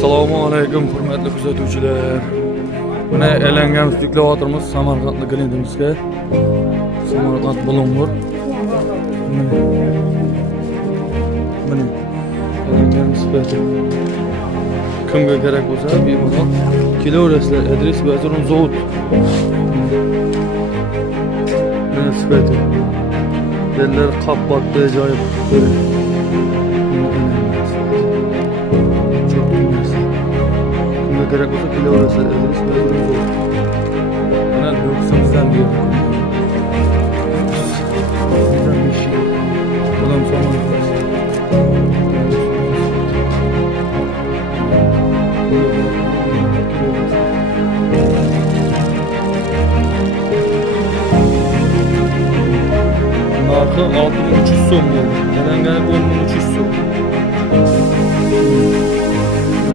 Assalomu alaykum hurmatli kuzatuvchilar. Mana elangan suyukli otirimiz Samarqandni klinikimizga. Samarqand Bulung'ur. Mana elangan sifati. Kimga kerak bo'lsa bemalol kelaverasizlar. Adres Bazarun Zavod. Mana sifati. Yerler kapatdı acayip. Gerek olsa kilo orası ederiz. Bana lüksümüzden bir bizden bir şey. Adam sonra narxı 6300 so'm bo'ldi. Yangi 10300 so'm.